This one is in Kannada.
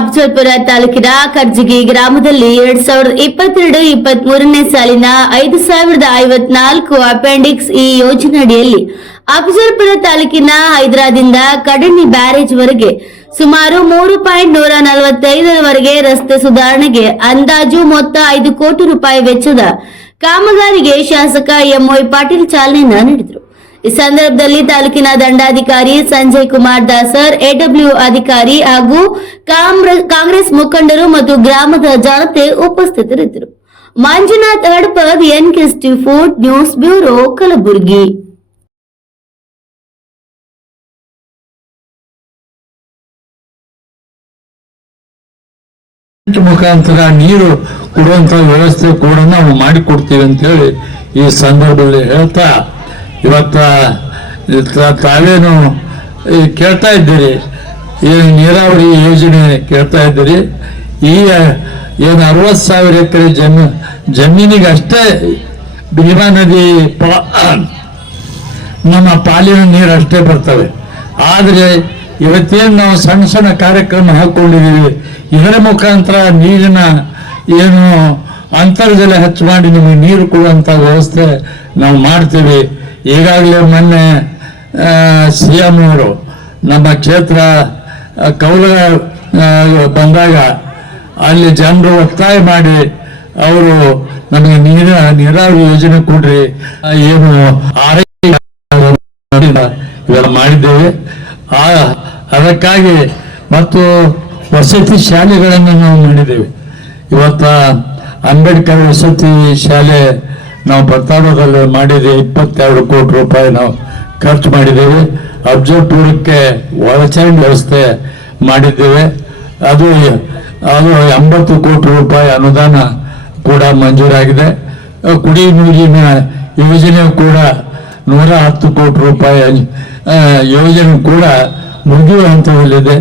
ಅಫಜಲ್ಪುರ ತಾಲೂಕಿನ ಕರ್ಜಿಗಿ ಗ್ರಾಮದಲ್ಲಿ ಎರಡ್ ಸಾವಿರದ ಇಪ್ಪತ್ತೆರಡು ಇಪ್ಪತ್ತ್ ಮೂರನೇ ಸಾಲಿನ ಐದು ಸಾವಿರದ ಐವತ್ನಾಲ್ಕು ಅಪೆಂಡಿಕ್ಸ್ ಈ ಯೋಜನೆಯಡಿಯಲ್ಲಿ ಅಫಜಲ್ಪುರ ತಾಲೂಕಿನ ಹೈದರಾದಿಂದ ಕಡಣಿ ಬ್ಯಾರೇಜ್ ವರೆಗೆ ಸುಮಾರು ಮೂರು ಪಾಯಿಂಟ್ ನೂರ ನಲವತ್ತೈದರವರೆಗೆ ರಸ್ತೆ ಸುಧಾರಣೆಗೆ ಅಂದಾಜು ಮೊತ್ತ ಐದು ಕೋಟಿ ರೂಪಾಯಿ ವೆಚ್ಚದ ಕಾಮಗಾರಿಗೆ ಶಾಸಕ ಎಂವೈ ಪಾಟೀಲ್ ಚಾಲನೆ ನೀಡಿದರು. ಈ ಸಂದರ್ಭದಲ್ಲಿ ತಾಲೂಕಿನ ದಂಡಾಧಿಕಾರಿ ಸಂಜಯ್ ಕುಮಾರ್ ದಾಸರ್ ಎಡಬ್ಲ್ಯೂ ಅಧಿಕಾರಿ ಹಾಗೂ ಕಾಂಗ್ರೆಸ್ ಮುಖಂಡರು ಮತ್ತು ಗ್ರಾಮದ ಜನತೆ ಉಪಸ್ಥಿತರಿದ್ದರು. ಮಂಜುನಾಥ್ ಹಡಪದ್ ಎನ್ಕೆಸ್ಟಿ ಫುಡ್ ನ್ಯೂಸ್ ಬ್ಯೂರೋ, ಕಲಬುರಗಿ. ಮುಖಾಂತರ ನೀರು ಕೊಡುವಂತ ವ್ಯವಸ್ಥೆ ಕೂಡ ನಾವು ಮಾಡಿಕೊಡ್ತೀವಿ ಅಂತ ಹೇಳಿ ಈ ಸಂದರ್ಭದಲ್ಲಿ ಹೇಳ್ತಾ ಇವತ್ತ ತಾವೇನು ಕೇಳ್ತಾ ಇದ್ದೀರಿ? ಏನು ನೀರಾವರಿ ಯೋಜನೆ ಕೇಳ್ತಾ ಇದ್ದೀರಿ? ಈ ಏನು ಅರವತ್ತು ಸಾವಿರ ಎಕರೆ ಜಮೀನು ಜಮೀನಿಗೆ ಅಷ್ಟೇ ಭೀಮಾ ನದಿ ನಮ್ಮ ಪಾಲಿನ ನೀರು ಅಷ್ಟೇ ಬರ್ತವೆ. ಆದರೆ ಇವತ್ತೇನು ನಾವು ಸಣ್ಣ ಸಣ್ಣ ಕಾರ್ಯಕ್ರಮ ಹಾಕ್ಕೊಂಡಿದ್ದೀವಿ ಇದರ ಮುಖಾಂತರ ನೀರಿನ ಏನು ಅಂತರ್ಜಲ ಹೆಚ್ಚು ಮಾಡಿ ನಿಮಗೆ ನೀರು ಕೊಡುವಂಥ ವ್ಯವಸ್ಥೆ ನಾವು ಮಾಡ್ತೀವಿ. ಈಗಾಗಲೇ ಮೊನ್ನೆ ಸಿ ಎಂ ಅವರು ನಮ್ಮ ಕ್ಷೇತ್ರ ಕೌಲ ಬಂದಾಗ ಅಲ್ಲಿ ಜನರು ಒತ್ತಾಯ ಮಾಡಿ ಅವರು ನಮಗೆ ನೀರ, ನೀರಾವರಿ ಯೋಜನೆ ಕೊಡ್ರಿ ಏನು ಇವೆಲ್ಲ ಮಾಡಿದ್ದೇವೆ. ಆ, ಅದಕ್ಕಾಗಿ ಮತ್ತು ವಸತಿ ಶಾಲೆಗಳನ್ನು ನಾವು ಮಾಡಿದ್ದೇವೆ ಇವತ್ತ ಅಂಬೇಡ್ಕರ್ ವಸತಿ ಶಾಲೆ ನಾವು ಪ್ರತಾಪದಲ್ಲಿ ಮಾಡಿದೆ ಇಪ್ಪತ್ತೆರಡು ಕೋಟಿ ರೂಪಾಯಿ ನಾವು ಖರ್ಚು ಮಾಡಿದ್ದೇವೆ. ಅಬ್ಜರ್ಪುರಕ್ಕೆ ಒಳಚರಂಡಿ ವ್ಯವಸ್ಥೆ ಮಾಡಿದ್ದೇವೆ. ಅದು ಅದು ಎಂಬತ್ತು ಕೋಟಿ ರೂಪಾಯಿ ಅನುದಾನ ಕೂಡ ಮಂಜೂರಾಗಿದೆ. ಕುಡಿ ನೀರಿನ ಯೋಜನೆ ಕೂಡ ನೂರ ಹತ್ತು ಕೋಟಿ ರೂಪಾಯಿ ಯೋಜನೆ ಕೂಡ ಮುಗಿಯುವ ಹಂತದಲ್ಲಿದೆ